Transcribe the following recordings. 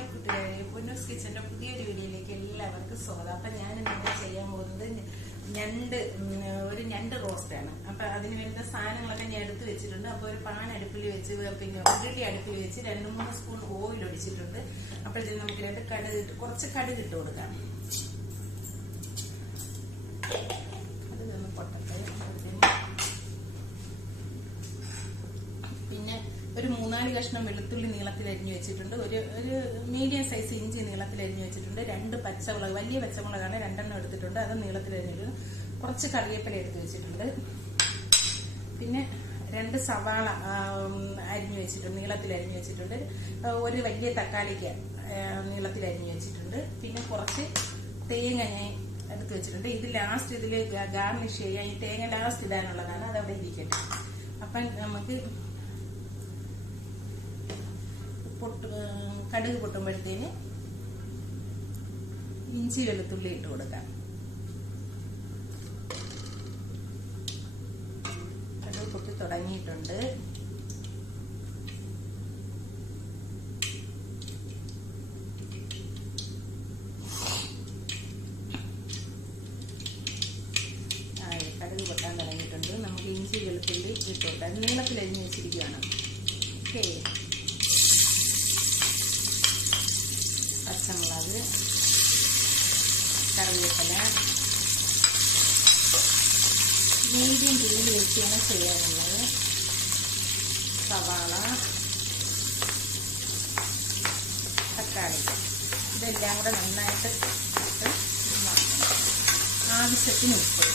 Hi കൂട്ടുകാരെ, പൊന്നൂസ് കിച്ചന്റെ പുതിയൊരു വീഡിയോയിലേക്ക് എല്ലാവർക്കും സ്വാഗതം. അപ്പൊ ഞാൻ ഇന്ന് ചെയ്യാൻ പോകുന്നത് ഒരു ഞണ്ട് റോസ്റ്റാണ്. അപ്പൊ അതിന് വേണ്ട സാധനങ്ങളൊക്കെ ഞാൻ എടുത്തു വെച്ചിട്ടുണ്ട്. അപ്പൊ ഒരു പാൻ അടുപ്പിൽ വെച്ച് പിന്നെ ഉരുട്ടി അടുപ്പിൽ വെച്ച് 2-3 സ്പൂൺ ഓയിൽ ഒഴിച്ചിട്ടുണ്ട്. അപ്പോഴത്തേക്ക് നമുക്ക് കുറച്ച് കടുക് ഇട്ട് കൊടുക്കാം. പിന്നെ ഒരു 3-4 കഷ്ണം വെളുത്തുള്ളി നീളത്തിൽ അരിഞ്ഞു വെച്ചിട്ടുണ്ട്. ഒരു മീഡിയം സൈസ് ഇഞ്ചി നീളത്തിൽ അരിഞ്ഞു വെച്ചിട്ടുണ്ട്. 2 പച്ചമുളക്, വലിയ പച്ചമുളകാണ് 2 എടുത്തിട്ടുണ്ട്, അത് നീളത്തിൽ അരിഞ്ഞിട്ടുണ്ട്. കുറച്ച് കറിവേപ്പില എടുത്ത് വെച്ചിട്ടുണ്ട്. പിന്നെ 2 സവാള അരിഞ്ഞു വെച്ചിട്ടുണ്ട്, നീളത്തിൽ അരിഞ്ഞു വെച്ചിട്ടുണ്ട്. ഒരു വലിയ തക്കാളിക്ക് നീളത്തിൽ അരിഞ്ഞു വെച്ചിട്ടുണ്ട്. പിന്നെ കുറച്ച് തേങ്ങ ഞാൻ എടുത്ത് വെച്ചിട്ടുണ്ട്. ഇത് ലാസ്റ്റ് ഇതിൽ ഗാർണിഷ് ചെയ്യാൻ ഈ തേങ്ങ ലാസ്റ്റ് ഇടാനുള്ളതാണ്, അതവിടെ ഇരിക്കട്ടെ. അപ്പം നമുക്ക് കടുക് പൊട്ടുമ്പോഴത്തേന് ഇഞ്ചി വെളുത്തുള്ളി ഇട്ട് കൊടുക്കാം. കടുക് പൊട്ടി തുടങ്ങിയിട്ടുണ്ട്. കടുക് പൊട്ടാൻ തുടങ്ങിയിട്ടുണ്ട്. നമുക്ക് ഇഞ്ചി വെളുത്തുള്ളി ഇട്ട് കൊടുക്കാം. നീളത്തിൽ അരിഞ്ഞു വെച്ചിരിക്കുകയാണ്. ഓക്കെ, പച്ചമുളക്, കറിവേപ്പില, മീഡിയം തീയിൽ വെച്ചാണ് ചെയ്യാനുള്ളത്. സവാള, തക്കാളി, ഇതെല്ലാം കൂടെ നന്നായിട്ട് ആവശ്യത്തിന് ഉപ്പ്.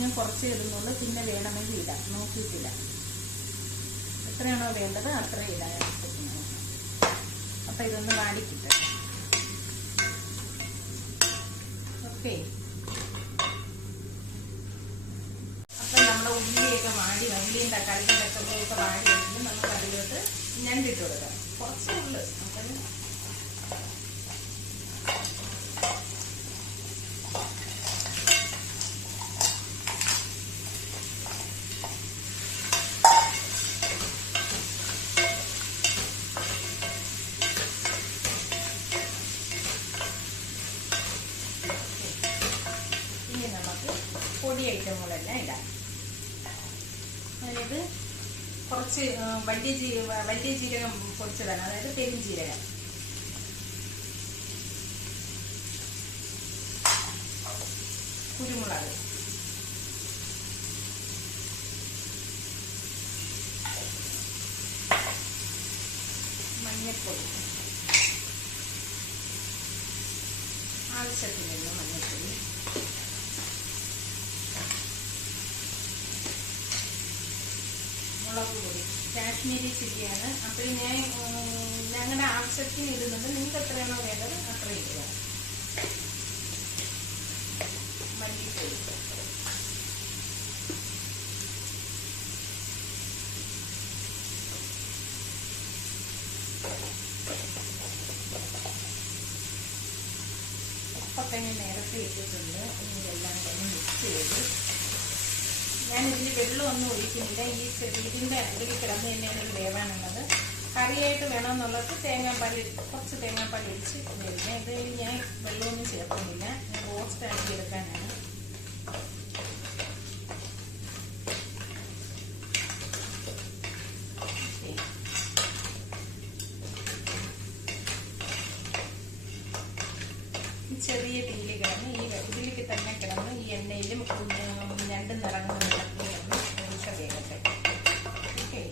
ഞാൻ കുറച്ച് ഇടുന്നുള്ളൂ, പിന്നെ വേണമെങ്കിൽ ഇടാം, നോക്കിയിട്ടില്ല. എത്രയാണോ വേണ്ടത് അത്ര ഇടാൻ. അപ്പൊ ഇതൊന്ന് വാടിക്കിട്ടട്ടെ. ഓക്കെ, അപ്പൊ നമ്മുടെ ഉള്ളിയൊക്കെ ഉള്ളിയും തക്കാളിയും പച്ചമുളകൊക്കെ വാടി വെച്ചിട്ട് നമുക്ക് അതിലോട്ട് ഞണ്ടിട്ട് കൊടുക്കാം. കുറച്ചേ ഉള്ളു. പൊടി ഐറ്റങ്ങളെല്ലാം ഇടാം. അതായത് കുറച്ച് വലിയ ജീരകം പൊടിച്ചതാണ്, അതായത് പെരുംജീരകം. കുരുമുളക്, മഞ്ഞൾപ്പൊടി, ആവശ്യത്തിനുള്ള മഞ്ഞൾപ്പൊടി, മുളക് പൊടി, കാശ്മീരി ചില്ലിയാണ്. അപ്പോൾ ഞങ്ങളുടെ ആവശ്യത്തിന് ഇടുന്നുണ്ട്. നിങ്ങൾക്ക് എത്രയാണോ വേണ്ടത് അത്ര ഇടുക. മല്ലിപ്പൊടി, ഉപ്പൊക്കെ ഞാൻ നേരത്തെ ഇട്ടിട്ടുണ്ട്. ഇതെല്ലാം തന്നെ മിക്സ് ചെയ്ത് ഞാൻ ഇതിൽ വെള്ളമൊന്നും ഒഴിക്കുന്നില്ല. ഇതിൻ്റെ ഇതിൽ കിടന്ന് തന്നെയാണ് ഇത് വേവാനുള്ളത്. കറിയായിട്ട് വേണമെന്നുള്ളത് കുറച്ച് തേങ്ങാപ്പാൽ ഒഴിച്ച് വേവിക്കാം. ഇത് ഞാൻ വെള്ളമൊന്നും ചേർക്കുന്നില്ല, ഞാൻ റോസ്റ്റ് ആക്കി എടുക്കാനാണ്. ചെറിയ തീയിൽ കിടന്ന് ഇതിലേക്ക് തന്നെ കിടന്ന് ഈ എണ്ണയിലും ഞണ്ടും നിറങ്ങുന്ന വേഗട്ടെ. ഓക്കെ,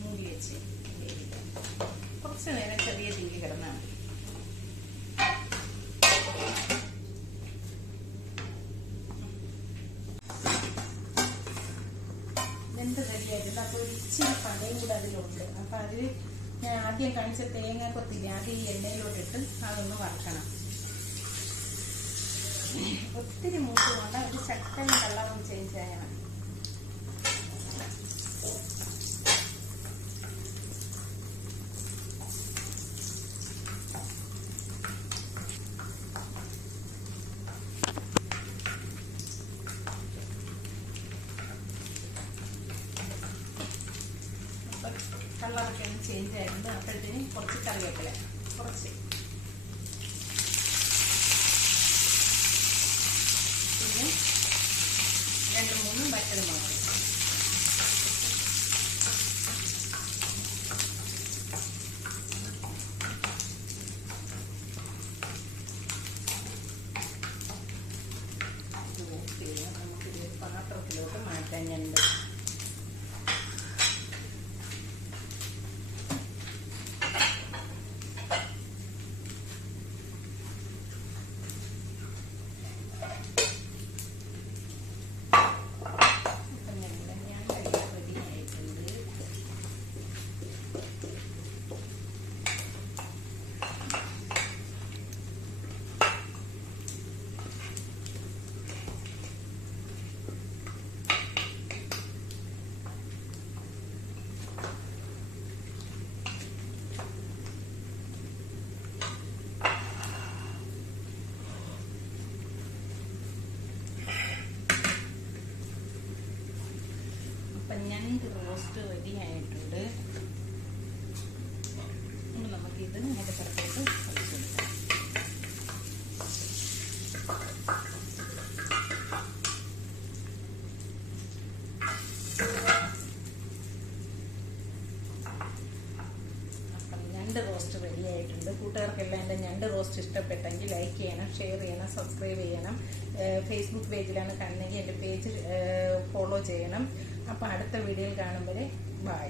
മൂടി വെച്ച് കുറച്ച് നേരം ചെറിയ തീയിൽ കിടന്നാൽ മതി. വെന്ത് റെഡിയായിട്ടുണ്ട്. അപ്പോൾ ഒരു ഇച്ചിരി പഴയും കൂടെ അതിലുണ്ട്. അപ്പം അതിൽ ഞാൻ ആദ്യം കാണിച്ച തേങ്ങാക്കൊത്തില്ല, ആദ്യം ഈ എണ്ണയിലോട്ടിട്ട് അതൊന്ന് വറക്കണം. ഒത്തിരി മൂത്ത് കൊണ്ട് ഒരു ശക്തൻ കളറും ചേഞ്ച് ആയാണ്. അപ്പോഴത്തേനും കുറച്ച് കറിവേപ്പില, കുറച്ച്, പിന്നെ 2-3 വറ്റൽമുളക്. നമുക്കിത് പാത്രത്തിലോട്ട് മാറ്റാൻ ഞണ്ട്. ഞണ്ട് റോസ്റ്റ് റെഡി ആയിട്ടുണ്ട്. നമുക്കിത് അതിൻ്റെ പുറത്തോട്ട് ഒഴിച്ചെടുക്കാം. അപ്പം ഞണ്ട് റോസ്റ്റ് റെഡി ആയിട്ടുണ്ട്. കൂട്ടുകാർക്കെല്ലാം എൻ്റെ ഞണ്ട് റോസ്റ്റ് ഇഷ്ടപ്പെട്ടെങ്കിൽ ലൈക്ക് ചെയ്യണം, ഷെയർ ചെയ്യണം, സബ്സ്ക്രൈബ് ചെയ്യണം. ഫേസ്ബുക്ക് പേജിലാണ് കാണുന്നെങ്കിൽ എൻ്റെ പേജ് ഫോളോ ചെയ്യണം. അപ്പോൾ അടുത്ത വീഡിയോയിൽ കാണും വരെ ബൈ.